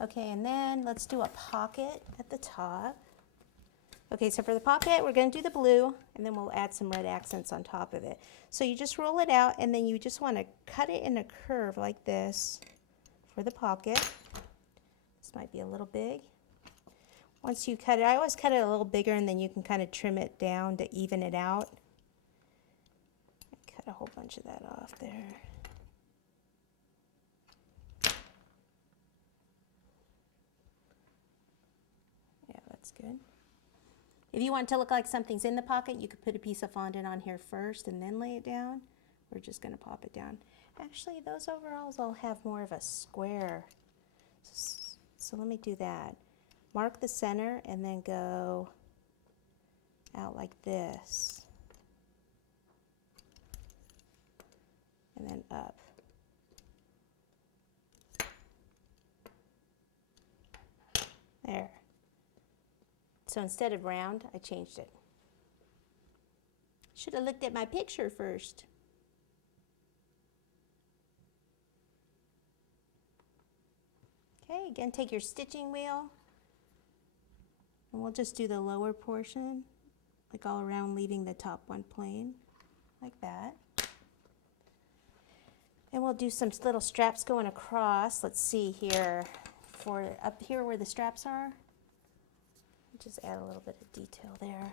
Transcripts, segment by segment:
Okay, and then let's do a pocket at the top. Okay, so for the pocket, we're going to do the blue, and then we'll add some red accents on top of it. So you just roll it out, and then you just want to cut it in a curve like this for the pocket. This might be a little big. Once you cut it, I always cut it a little bigger, and then you can kind of trim it down to even it out. Cut a whole bunch of that off there. Yeah, that's good. If you want it to look like something's in the pocket, you could put a piece of fondant on here first and then lay it down. We're just going to pop it down. Actually, those overalls all have more of a square. So let me do that. Mark the center and then go out like this. And then up. There. So instead of round, I changed it. Should have looked at my picture first. Okay, again, take your stitching wheel, and we'll just do the lower portion, like all around, leaving the top one plain, like that. And we'll do some little straps going across. Let's see here, for up here where the straps are. Just add a little bit of detail there.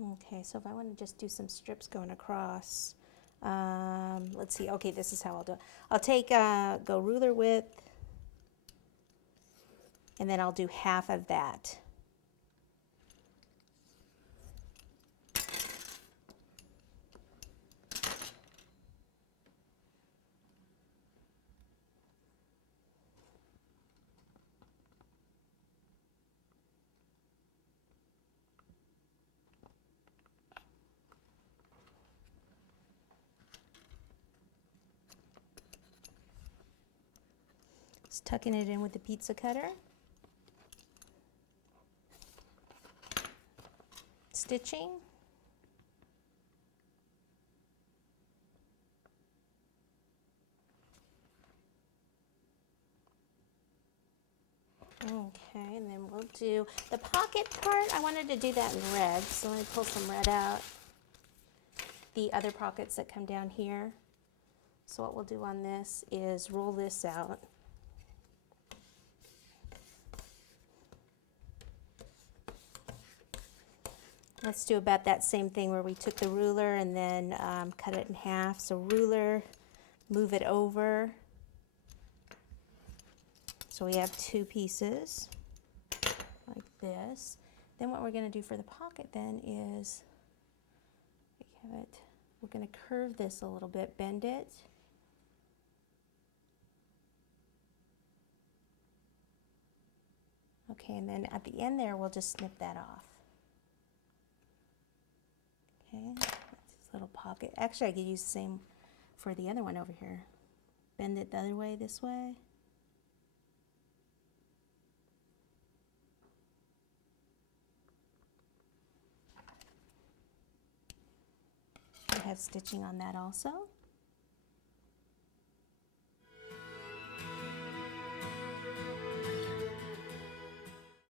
Okay, so if I want to just do some strips going across, let's see. Okay, this is how I'll do it. I'll take go ruler width, and then I'll do half of that. Just tucking it in with the pizza cutter. Stitching. Okay, and then we'll do the pocket part. I wanted to do that in red, so let me pull some red out. The other pockets that come down here. So what we'll do on this is roll this out. Let's do about that same thing where we took the ruler and then cut it in half. So ruler, move it over. So we have two pieces like this. Then what we're going to do for the pocket then is we're going to curve this a little bit, bend it. Okay, and then at the end there, we'll just snip that off. Okay, that's this little pocket. Actually, I could use the same for the other one over here. Bend it the other way, this way. I have stitching on that also.